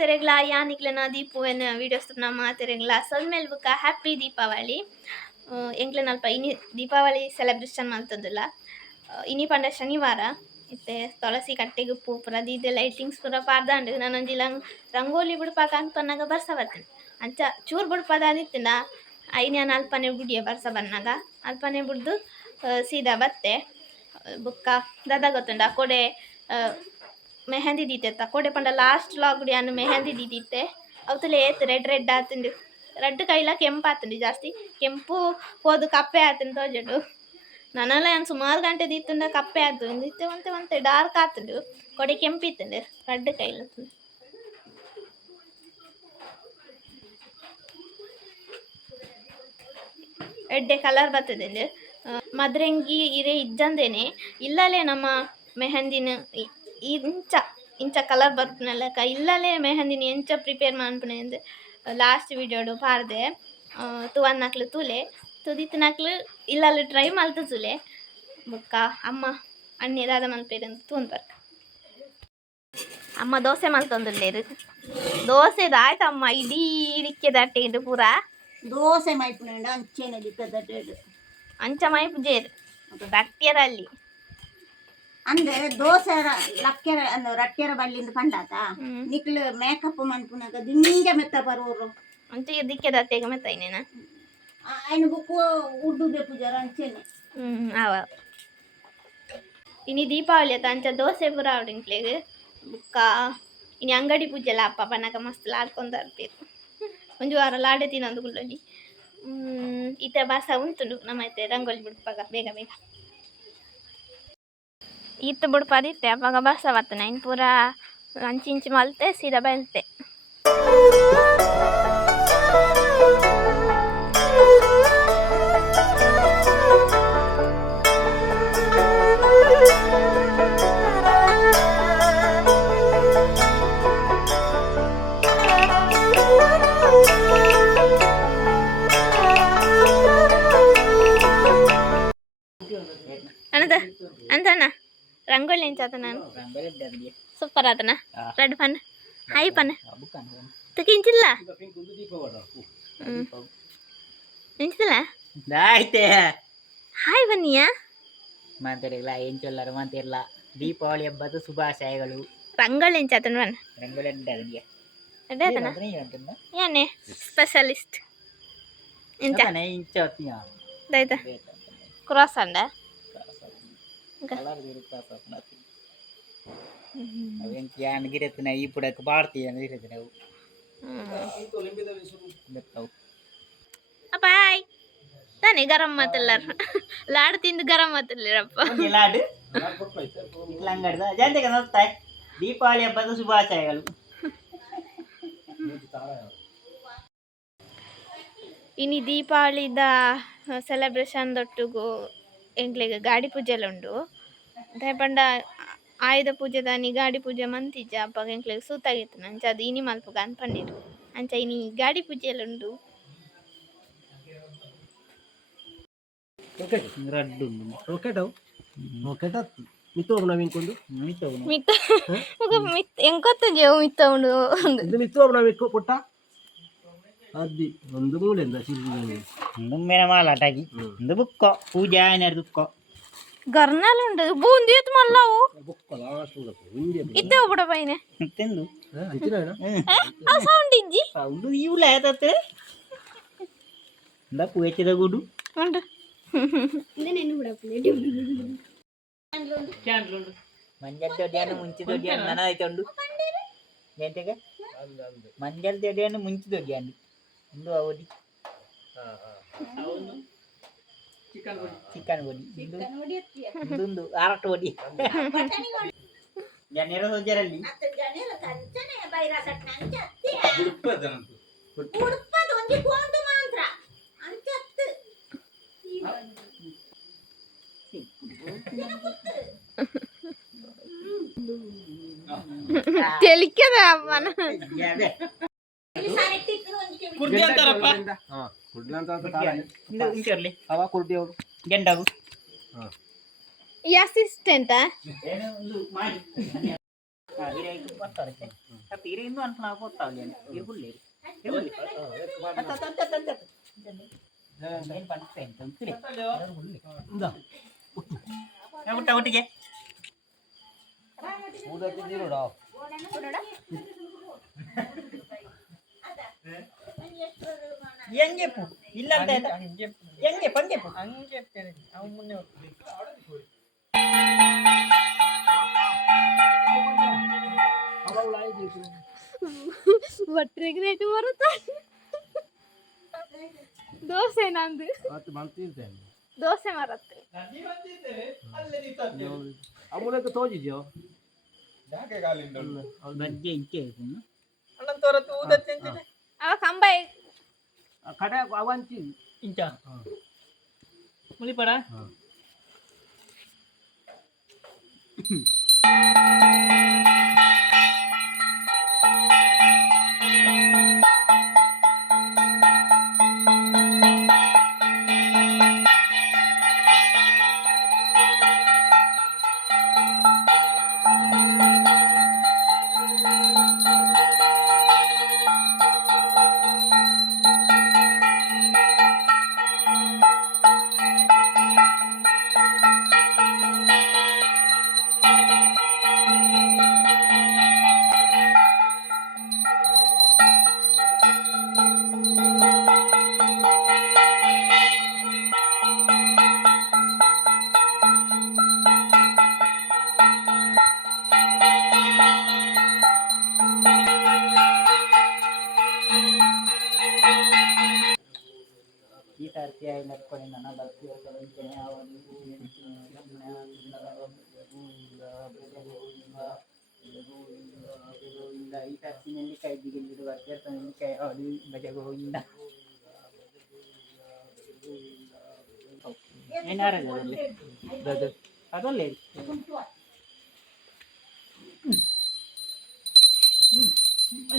ಮಾತೆರೆಗ್ಲ ಯಾನಿಕ್ಲೆನ ದೀಪುವೆನ videos ನಮ್ಮ ಮಾತೆರೆಗ್ಲ ಸಲ್ಮೇಲ್ ಬುಕ್ಕ happy Deepavali ಎಂಕ್ಲೆನ ಅಲ್ಪ ಇನಿ ದೀಪಾವಳಿ ಸೆಲೆಬ್ರೇಷನ್ ಮಾಡ್ತದಲ್ಲ ಇನಿ ಪಂಡ ಶನಿವಾರ ಇತ್ತೆ ತುಳಸಿ ಕಟ್ಟೆಗೆ ಪೂ ಪುರ ದೀದೆ ಲೈಟಿಂಗ್ಸ್ ಪೂರ ಪಾರ್ದಾಂಡು ನಾನೊಂಜಿ ರಂಗೋಲಿ ಬಿಡ್ಪಾಕ ಅನ್ಪನ್ನಾಗ ಬರ್ಸ ಬರ್ತೇನೆ ಅಂಚ ಚೂರು ಬಿಡ್ಪದ ಅದಿತ್ತಿಂದ ಐನ್ಯಾನ ಅಲ್ಪನೆ ಬುಡಿಯ ಬರ್ಸ ಬನ್ನಾಗ ಅಲ್ಪನೆ ಬಿಡ್ದು ಸೀದಾ ಬತ್ತೆ ಬುಕ್ಕ ದಾದ ಗೊತ್ತುಂಡ ಕೊಡೆ ಮೆಹಂದಿ ದೀತೆತ್ತ ಕೊಡೆ ಪಂಡ ಲಾಸ್ಟ್ ಲಾಗುಡಿ ಅನ್ನು ಮೆಹಂದಿ ದೀದಿತ್ತೆ ಅವತ್ತಲ್ಲಿ ಏತ್ ರೆಡ್ ಆತುಂಡು ರೆಡ್ ಕೈಲ ಕೆಂಪು ಆತುಂಡು ಜಾಸ್ತಿ ಕೆಂಪು ಹೋದು ಕಪ್ಪೆ ಆತುಂಡು ತೋಜುಂಡು ನನಲ ಏನು ಸುಮಾರು ಗಂಟೆ ದೀತುಂಡ ಕಪ್ಪೆ ಆತುಂಡು ಇತ್ತೆ ಒಂತೆ ಡಾರ್ಕ್ ಆತುಂಡು ಕೊಡೆ ಕೆಂಪಿತ್ತುಂಡು ರೆಡ್ ಕೈಲ ಎಡ್ಡೆ ಕಲರ್ ಬರ್ತದೆ ಮದ್ರಂಗಿ ಇರೆ ಇಜ್ಜಂದೇನೆ ಇಲ್ಲಲೇ ನಮ್ಮ ಮೆಹಂದಿನ ಇಂಚ ಕಲರ್ ಬರ್ತನಲ್ಲಕ ಇಲ್ಲಲೇ ಮೆಹಂದಿನ ಎಂಚ ಪ್ರಿಪೇರ್ ಮಾಡ್ಪುನೆ ಅಂದೆ ಲಾಸ್ಟ್ ವಿಡಿಯೋಡು ಪಾರ್ದೆ ತುವನ್ನಕ್ಲು ತೂಲೆ ತುದಿತ್ತಿನಕ್ಲು ಇಲ್ಲಲ್ಲಿ ಟ್ರೈ ಮಲ್ತು ತೂಲೆ ಬೊಕ್ಕ ಅಮ್ಮ ಅಣ್ಣೆ ದಾದ ಮಲ್ಪೇರಂತ ತೂನ್ ಬರ್ಕ ಅಮ್ಮ ದೋಸೆ ಮಲ್ತೊಂದುಲ್ಲೇರು ದೋಸೆದ ಆಯ್ತಮ್ಮ ಇಡೀ ಇಡಿಕ್ಕೆ ದಟ್ಟೆಂಡು ಪೂರ ದೋಸೆ ಮೈಪುಂಡ ಅಂಚೆನೆ ದಿಕ್ಕದಡ್ಡು ಅಂಚ ಮೈಪುಜೇರು ರಟ್ಟಿಯರಲ್ಲಿ ಅಂದ್ರೆ ದೋಸೆ ಲಕ್ಕೆರ ರಟ್ಟಿಯರ ಬಳ್ಳಿಂದ ಪಂಡಾತ ನಿಕ್ಲು ಮೇಕಪ್ ಮನ್ಪುನಾಗ ದಿಂಗೆ ಮೆತ್ತ ಬರೋರು ಅಂಚ ದಿಕ್ಕೆ ದಟ್ಟೆಗೆ ಮೆತ್ತ ಇನ್ನೇನ ఆయన బుక్ ఉడ్డుదే పూజారు అంచేనే ಅವ ಇನಿ ದೀಪಾವಳಿ ಆತ ಅಂಚ ದೋಸೆ ಪೂರ ಅವಡಿಂಕ್ಲೆಗ್ ಬುಕ್ಕ ಇನಿ ಅಂಗಡಿ ಪೂಜೆಲ್ಲ ಅಪ್ಪ ಪನ್ನಕ ಮಸ್ತ್ ಲಾಡ್ಕೊಂಡ್ ತರ್ಪೇರು ಒಂಜು ವಾರ ಲಾಡೆ ತಿನ್ನೊಂದು ಕುಳ್ಳೊಲಿ ಈತ ಬಾಸ ಉಂಟುಂಡು ನಮ್ಮ ಐತೆ ರಂಗೋಲಿ ಬಿಡ್ಪಾಗ ಬೇಗ ಬೇಗ ಈತ ಬಿಡ್ಪದಿತ್ತೆ ಅಪ್ಪಾಗ ಬಾಸ ಬರ್ತನೆ ಇನ್ನು ಪೂರ ಇಂಚು ಮಲ್ತೆ ಸೀದಾ ಬೆಳ್ತೆ ಅಂತಣ್ಣ ರಂಗೋಲಿ ಎಂಚಾತ ನಾನು ಸೂಪರ್ ಆತನ ರೆಡ್ ಪನ್ ಹೈ ಪನ್ ತಕಿಂಚಿಲ್ಲ ಎಂಚಿಲ್ಲ ಹಾಯ್ ಬನ್ನಿಯಾ ಮಾತಾಡಿಲ್ಲ ಏನ್ ಚೊಲ್ಲರು ಮಾತಿರಲ್ಲ ದೀಪಾವಳಿ ಹಬ್ಬದ ಶುಭಾಶಯಗಳು ರಂಗೋಲಿ ಎಂಚಾತನ ಬನ್ ರಂಗೋಲಿ ಅಡ್ಡಾಡಿಯ ಯಾನೆ ಸ್ಪೆಷಲಿಸ್ಟ್ ಎಂಚ ಇಂಚ ದೈತ ಕ್ರಾಸ್ ಅಂಡ ಗಿರತ್ತಿನ ಈ ಪುಡಕ್ಕೆ ಬಾಡ್ತೀಯ ನಾವು ಅಪ್ಪಾಯ್ ತಾನೇ ಗರಂ ಮಾತಲ್ಲಾರ ಲಾಡು ತಿಂದು ಗರಂ ಮಾತಲ್ಲರಪ್ಪ ಲಾಡು ಅಂಗಡಿದ ಜನತೆಗೆ ನೋಡ್ತಾಯ್ ದೀಪಾವಳಿ ಹಬ್ಬದ ಶುಭಾಶಯಗಳು ಇನಿ ದೀಪಾವಳಿದ ಸೆಲೆಬ್ರೇಷನ್ ದೊಟ್ಟುಗು ಎಂಕ್ಲೆಗ್ ಗಾಡಿ ಪೂಜೆಲ ಉಂಡು ಪಂಡ ಆಯುಧ ಪೂಜೆ ದಾನಿ ಗಾಡಿ ಪೂಜೆ ಮಂತಿಜ್ಜ ಅಪ್ಪಾಗ ಎಂಕ್ಲೆಗ್ ಸೂತಾಗಿತ್ತು ಅಂಚ ಅದು ಇನಿ ಮಲ್ಪಗ ಅನ್ಪಂಡಿರು ಅಂಚ ಇನಿ ಗಾಡಿ ಪೂಜೆಲ ಉಂಡು ಎಂಕೊತ್ತ ಜೇವು ಮಿತ್ತ ಉಂಡು అది ಒಂದು ಮೂಲೆಂದ ನುಮ್ಮೆನ ಮಾಲಾಟಾಗಿ ಒಂದು ಬುಕ್ಕ ಪೂಜಾ ದುಃಖ ಗರ್ನಲುಂಡು ಬೂಂದಿ ಎತ್ತು ಮಲ್ಲವು ಇತ್ತೆ ಒಬ್ಬಡ ಪೈನೆ ತಿಂದು ಆ ಸೌಂಡ್ ಇಜ್ಜಿ ಸೌಂಡ್ ಇವುಲ ಆಯ್ತತ್ತೆ ಇಂದ ಪೂಯೆಚಿದ ಗುಡು ಉಂಡು ಮಂಜಲ್ ದೊಡ್ಡಿಯನ್ನು ಮುಂಚೆ ದೊಡ್ಡಿಯನ್ನು ನನ ಆಯ್ತುಂಡು ಎಂತೆಗೆ ಮಂಜಲ್ ದೊಡ್ಡಿಯನ್ನು ಮುಂಚೆ ದೊಡ್ಡಿಯನ್ನು ಇಂದು ಅವಧಿ ಚಿಕನ್ ಬೊಡಿ ಇಂದೊಂದು ಆರಟ್ಟು ಬೊಡಿ ಜನರ ಸೋಜರಲ್ಲಿ తెలికద మన ಕುರ್ದಿ ಅಂತಾರಪ್ಪ ಅವ ಕುರ್ದಿ ಅವರು ಗೆಂಡವು ಈ ಅಸಿಸ್ಟೆಂಟಾ గిరాయికి పోతారు తీరేందో అంటున్నా పోతావు ఇరుగులేదు నేను పంపిస్తాను ఇందా ఒకటిಗೆ ಊದಕ್ಕೆ ನೀರುಡಾ ಹೆಂಗ್ చెప్పు ಇಲ್ಲಂತ ಹೆಂಗ್ చెప్పు ಹಂಗೆ చెప్పు ಹಂಗೆ చెప్తాను ಅವ್ನು ಮುನ್ನೆ ಒಟ್ಟರಿಗೆ ಬರುತ್ತೆ ದೋಸೆ ನಂದು ಮತ್ತೆ ಬಂತಿರ್ತೇನೆ ದೋಸೆ ಮರತ್ರಿ ಅಮೂಲಕ್ಕೆ ತೋಜಿದ್ಯೋ ಅವ್ರ ಬಗ್ಗೆ ಇಂಕೆ ಅಣ್ಣ ತೋರತ್ತು ಊದತ್ತೆ ಅಂತಿದೆ ಅವ ಕಂಬ ಕಡೆ ಅವಂಚಿ ಇಂಚ ಮುಳಿಪಡ ಈ ಸರ್ತಿ ನಡ್ಕೊಂಡು ನನ್ನ ಭಕ್ತಿ ಈ ಸರ್ತಿ ನೆಲ್ಲಿಕಾಯಿ ಬಿಗಿಲಿಡುವ ಅತ್ಯರ್ಥ ನೆಲ್ಲಿಕಾಯಿ ಅವಳಿ ಬಜಗೋವಿಂದ ಏನಾರಲ್ಲ ಅದಲ್ಲೇ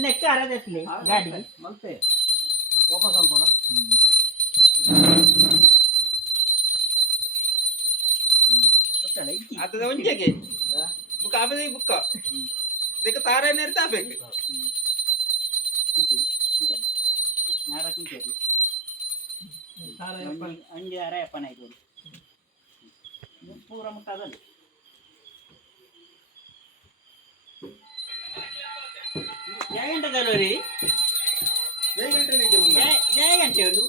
ನೆಕ್ಕ ಅರದತ್ಲಿ ಗಾಡಿ ಮತ್ತೆ ವಾಪಸ್ ಅನ್ಕೋಣ ಅದು ಒಂಜೆಗೆ ಬುಕ್ಕ ಆಪದಿ ಬುಕ್ಕ ಇದಕ್ಕೆ ತಾರ ಏನಿರ್ತಾ ಬೇಕು ಅಂಜಿ ಅರ ಅಪ್ಪನ ಆಯ್ತು ಪೂರ ಮುಟ್ಟ ಅದಲ್ಲ ಜಯ ಗಂಟೆ ರೀ ಜಯ ಗಂಟೆ ಒಂದು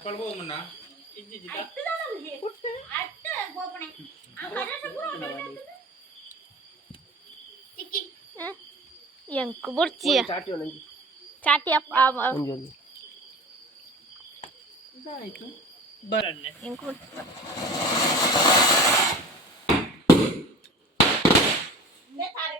ಕೊಳ್ಬೋಮನ್ನ ಎಂಕು ಬುರ್ಚಿಯ ಚಾಟಿ ಒಂದೊಂದು ಚಾಟಿ ಒಂಜೊಂದು ಇದಾಯ್ತು ಬರಣ್ಣೆ ಎಂಕು ಬುರ್ಚಿ ಬೇಕಾ